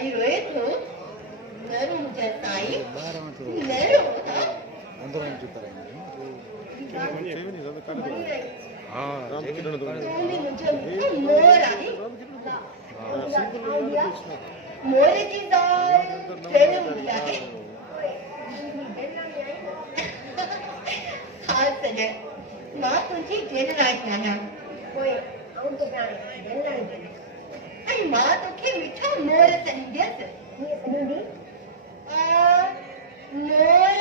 साईं रोए थो नरो मुझे साईं नरो था अंदर आइन चुप कराएंगे हाँ राम किरण दो तूने मुझे मोर आई मोर की दाल खेल मिला है खास सजे मां तुझी जेल राज नाना कोई आऊं तो जाने जेल राज आई मां तो के मिठा मोर संदेश ये सुनदी मोर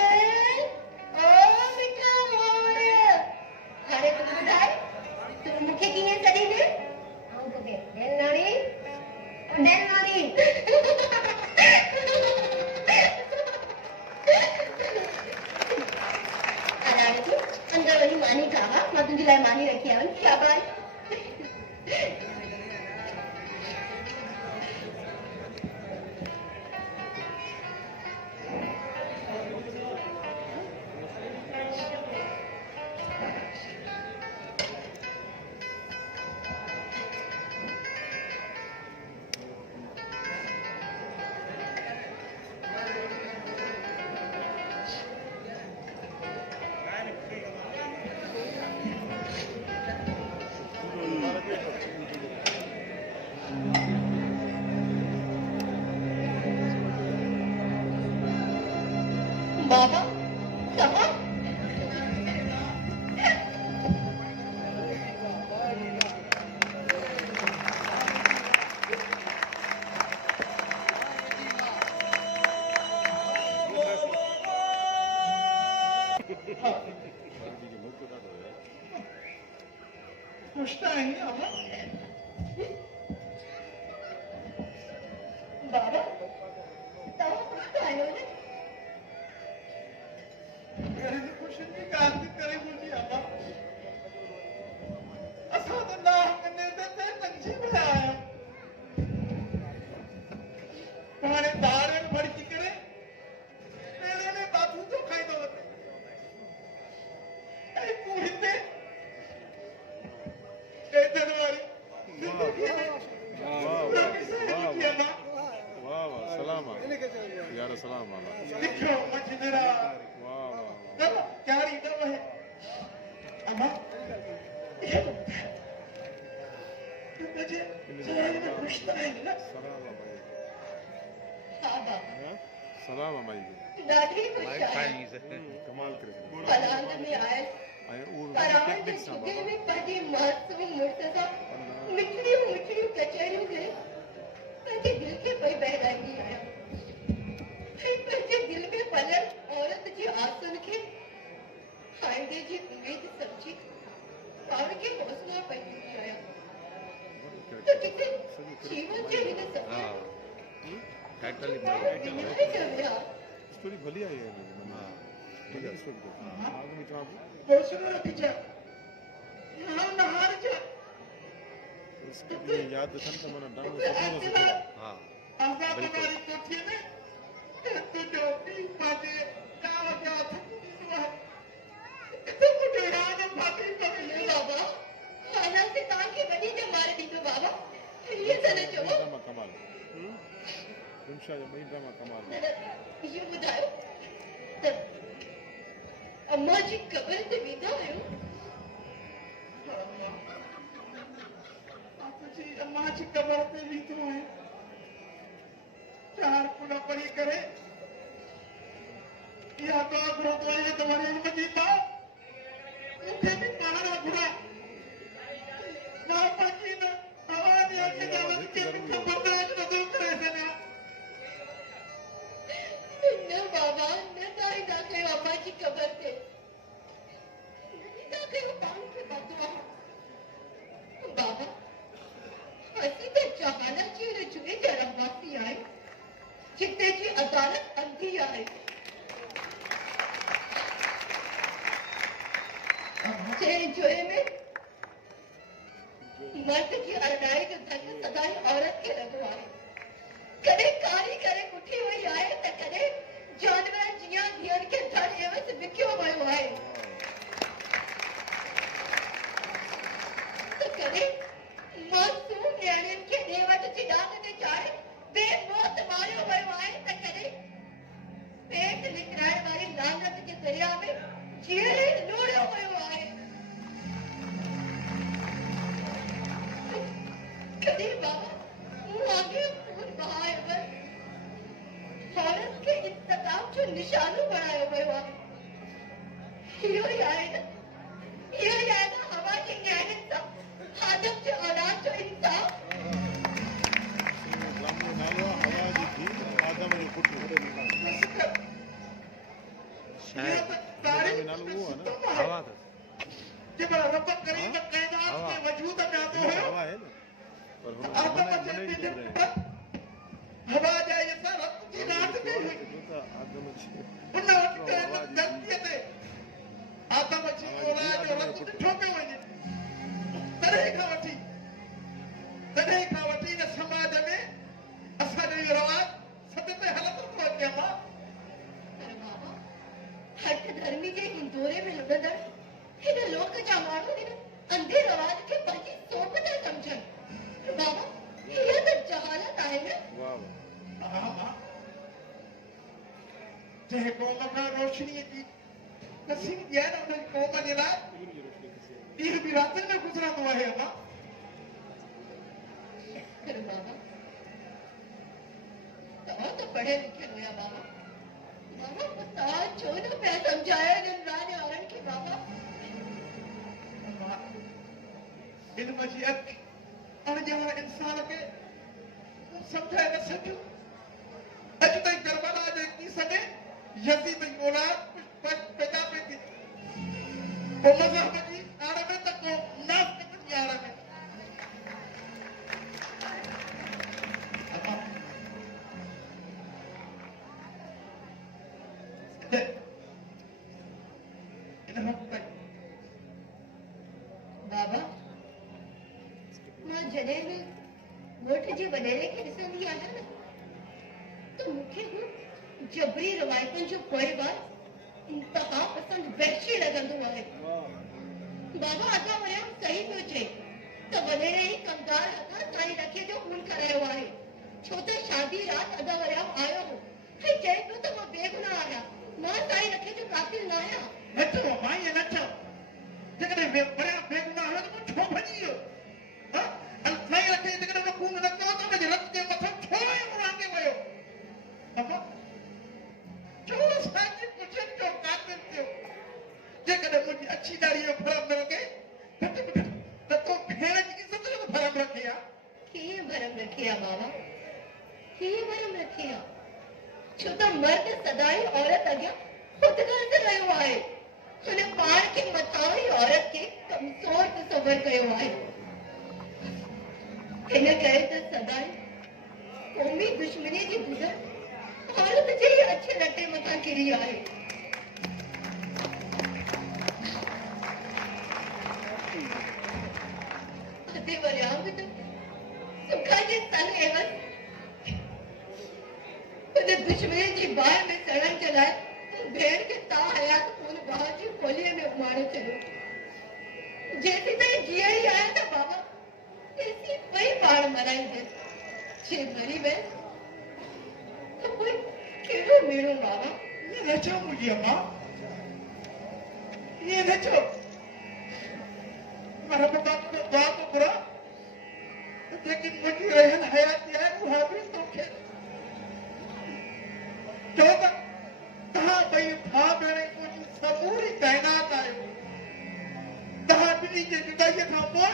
ओ मिठा मोर अरे तू बुधाई तू मुखे कीने सदी ने आऊं तो के जेल नारी अंदर वही मानी खावा मैं तुझे लाए मानी रखी है क्या बात बाबा कहाँ पूछता है बाबा तब पूछता है मुझे खुशी गांधी करे मुझे अम्मा असा तो ना हमने ते पंछी बनाया तुम्हारे दारे में भड़की करे मेरे ने बापू तो खाई दो ए पूछते ए जनवरी वाह वाह सलाम यार सलाम देखो मजनरा क्या रीता है अम्मा मुझे सलाम में पूछता है ना सलाम भाई दादी कुछ कमाल करे पलांग में आए आए और परांग टेक्निक सा के में पदी मासूम मुर्तजा मिठड़ी मिठड़ी कचरियों के पदी दिल के कोई बहराई आया पदी दिल में पलर औरत जी आसन के फायदे जी उम्मीद समझी और के हौसला पैदा आया तो कितने जीवन जे ने सब टाइटल नहीं कर रहा स्टोरी भली आई है हां ठीक है स्टोरी आगे मित्रों हौसला रख जा हां नहार जा इसकी याद दसन तो मना डांग सपने को हां आजाद हमारी कोठी में तो जो भी पाजे क्या क्या था तो मुझे राज पाती पकड़ बाबा खाना से ताकि बनी जे मार दी तो बाबा ये सने जो ड्रामा कमाल इंशा ये ड्रामा कमाल ये बुधायो तब अम्मा जी कब्र ते विदा आयो जी अम्मा जी कबर पे भी तो है चार पुना पड़ी करे या तो गुरु तो ये तुम्हारी अनुमति था मुझे भी पाना गुरा ना पाकी ना आवाज या के जावन के खबर तो जो करे से ना न बाबा न ताई ना के अम्मा जी कब्र ते ना के पान के बदवा बाबा असी तो जहाना जी रे जुए जरा वासी आए चित्ते जी अदालत अंधी आए जे जोए में मर्द की अरनाई जो धन सदाई औरत के लगवाए कदे कारी करे कुठी हुई आए त कदे जानवर जिया धियन के धन एवं विक्यो भयो आए तो कदे मासूम न्याणियन के नेवट चिदान ते चाहे बेमौत तारीफ़ नाल में उहो आहे सुठो न आहे। हवा अथसि जे पर रब करीम काइनात हवा। के वजूद में आंदो हवा हुयो आहे न पर हुन आदम मने जे मने पंहिंजे जी पुट हवा जा इसा रत जी रात में हुई त आदम जी उन वक्त धरतीअ ते आदम जी औलाद जो रत ॾिठो पियो वञे तॾहिं खां वठी हिन समाज में असांजो इहो रवाज सद ते हलंदो थो अचे अम्मा पर बाबा हठ धर्मी जे हिंदोरे में लुॾंदड़ हिन लोक जा माण्हू हिन अंधे रवाज खे पंहिंजी सोच था सम्झनि बाबा हीअ त जहालत आहे न वाह हा मां जंहिं क़ौम खां रोशनीअ जी नसीब ॾिया न उन क़ौम जे लाइ ॾींहं बि राति में गुज़रंदो आहे अम्मा पर बाबा तव्हां त पढ़े लिखियल हुया बाबा बाबा पोइ तव्हां छो न पिया सम्झायो हिननि राज वारनि खे बाबा अम्मा इल्म जी अख अणॼाण इंसान खे सम्झाए न सघियो अॼु ताईं करबला जे कीस में यज़ीद जी औलाद पैदा पई थी को मज़हब जी आड़ में त को नास्तिक जी आड़ में इन वक्त बाबा मां जॾहिं बि ॻोठ जी वॾेरे खे ॾिसंदी आहियां न त मूंखे हू जबरी रवायतुनि जो पोइवार इंतहा पसंदि वहशी लॻंदो आहे बाबा अदा वरियाम सही पियो चए त वॾेरे ई कमदार हथां साईं रखीअ जो खून करायो आहे छो त शादी राति अदा वरियाम आयो हो ऐं चए पियो त मां बेगुनाह आहियां मां साईं रखीअ जो कातिल न आहियां न चओ मां ईअं न चओ जेकॾहिं बेगुनाह हुयो त पोइ छो भॼी वियो साईं रखे जेकॾहिं उन खून न कयो त हुनजे रत जे मथां छो उड़ांगे वियो अम्मा छो असांजी पुछनि जो कातिल थियो जेकॾहिं मुंहिंजी अछी दाढ़ी जो भरम न रखे घटि में घटि त तो भेण जी इज़त जो भरम रखे हा कीअं भरम रखी आहे बाबा कीअं भरम रखी आहे छो त मर्द सदाई औरत अॻियां ख़ुदगर्ज़ रहियो आहे हुन पाण खे मथां ई औरत खे कमज़ोर तसवर कयो आहे हिन करे त सदाई क़ौमी दुश्मनी जी बुधर औरत जे ई अछे लटे मथां किरी आहे अधे वरियाम बि त सुखा जे सन एवं हुन दुश्मनी जी बाहि में सड़न चलाए भेण खे ता हयात खून बाहि जी खोलीअ में उमारे छॾियो जेसीं ताईं जीअं ई आया त बाबा तेसीं ॿई पाण मराईंदसि जे मरी वियसि त पोइ कहिड़ो मेड़ो बाबा ईअं न चओ मुंहिंजी अम्मा ईअं न चओ मां रब खां दुआ थो घुरां त जेकी मुंहिंजी रहन हयाती आहे उहा बि तोखे चओ त तव्हां ॿई भाउ भेण मुंहिंजी समूरी काइनात आहियो तव्हां ॿिन्ही जे जुदाईअ खां पोइ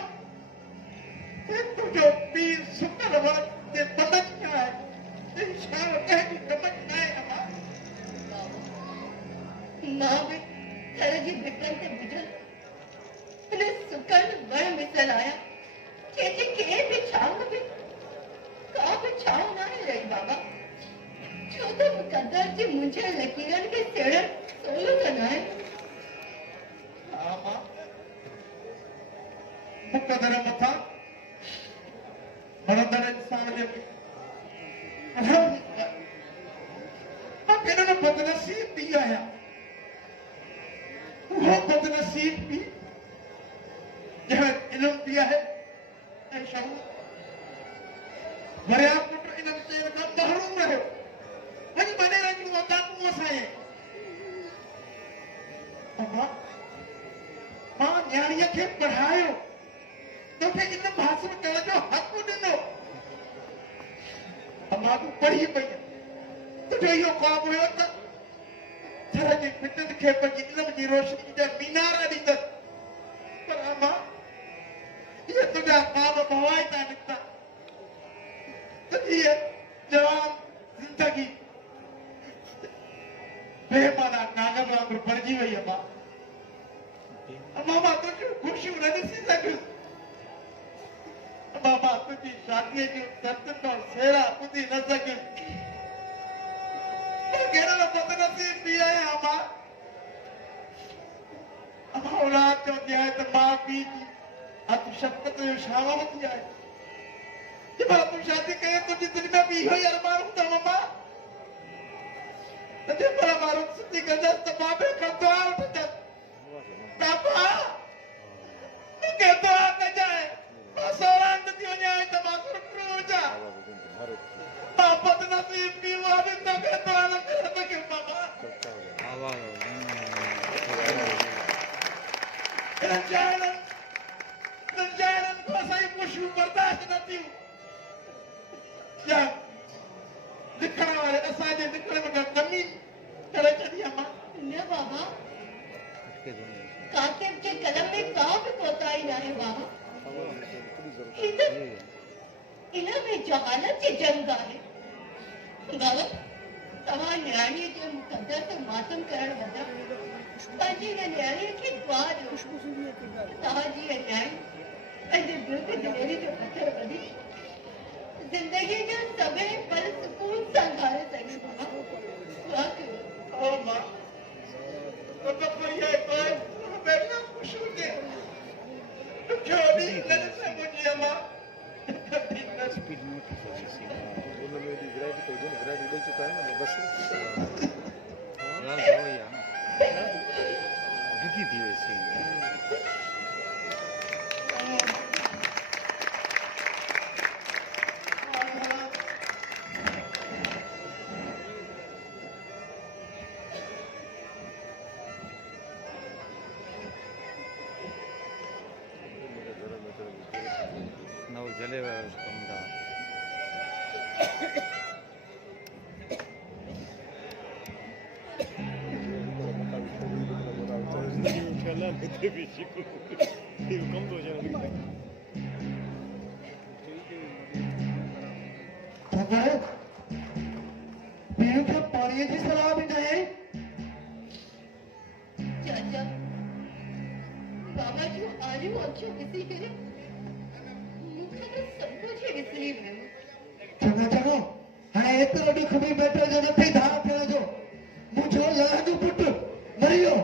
तुंहिंजो पीर सुकल वण ते बदन न आहे इंशान कंहिंजी कमज न आहे अम्मा मां बि घर जी भिटनि ते ॿुधल हिन सुकल वण मिसल आया कंहिंजी के बि छांव बि का बि छांव न आहे रही बाबा छो त मुक़दर जी मुंहिंजे लकीरनि खे सेड़ण सवलो त न आहे हा मां मुक़दर मथां मरंदड़ इंसान जे मां कहिड़ो बदनसीब थी आहियां उहो बदनसीब बि जंहिं इल्म बि आहे ऐं शऊर वरिया पुट इन्हनि चइण खां महरूम रहियो अॼु वॾेरनि जूं औकातूं असांजे अम्मा मां न्याणीअ खे पढ़ायो तोखे इल्म हासिल करण जो हक़ ॾिनो अम्मा तूं पढ़ी पई तुंहिंजो इहो ख्वाब हुयो त घर जी फिटनि खे पंहिंजी इल्म जी रोशनी जा मीनार ॾींदसि पर अम्मा इहे तुंहिंजा ख्वाब बवाए था निकिता त इहे जवान ज़िंदगी बेमाना कागज़ वांगुरु पणिजी वई अम्मा मां तुंहिंजूं ख़ुशियूं न ॾिसी सघियुसि मां तुंहिंजी शादीअ जूं तरतुनि और सेरा ॿुधी न सघियुसि कहिड़ो बदनसीब थी आहियां अम्मा औलाद चवंदी आहे त माउ पीउ जी हथ शफ़क़त जो शावर थी आहे जंहिं महिल तूं शादी कई तुंहिंजी दिलि में बि इहो ई अरमान हूंदा अम्मा त जंहिं महिल मां रुख़सती कंदसि त मां बि खां दुआ वठंदसि बाबा मूंखे दुआ कजांइ मां सौरान थी वञां त मां सुरखियो हुजां मां बदनसीब थी उहा बि तोखे दुआ न करे सघियुमि बाबा रंजाइणनि को असांजी ख़ुशियूं बर्दाश्त न थियूं या लिखण वारे असांजे लिखण में कमी करे छॾी अम्मा न बाबा कातिब जे कलम में का बि कोताही न आहे बाबा इन में जहालत जी जंग आहे बाबा तव्हां न्याणीअ जे मुक़दर ते मातम करण बदिरां पंहिंजी हिन न्याणीअ खे दुआ ॾियो तव्हांजी हीअ न्याणी पंहिंजे दिलि ते दिलेरी जो पथर ॿधी ज़िंदगीअ जा सभई पल सुकून सां घारे सघे बाबा दुआ कयो ओ मां तो फरिया पाए बेटा खुश हो गए तो क्यों भी नहीं समझी अम्मा स्पीड नोट की वजह से दोनों में भी ग्रेड तो जो ग्रेड दे चुका है ना बस यार जाओ यार दुखी थी वैसे नव जले कमदा पीर के पानी की सलाह भी नहीं चाचा बाबा जो आलियूं अखियूं ॾिसी करे मूंखे त सभु कुझु विसरी वियो चङो चङो हाणे एतिरो ॾुख बि बेटो जो नथी धार थियण जो मुंहिंजो लह जो पुटु मरी वियो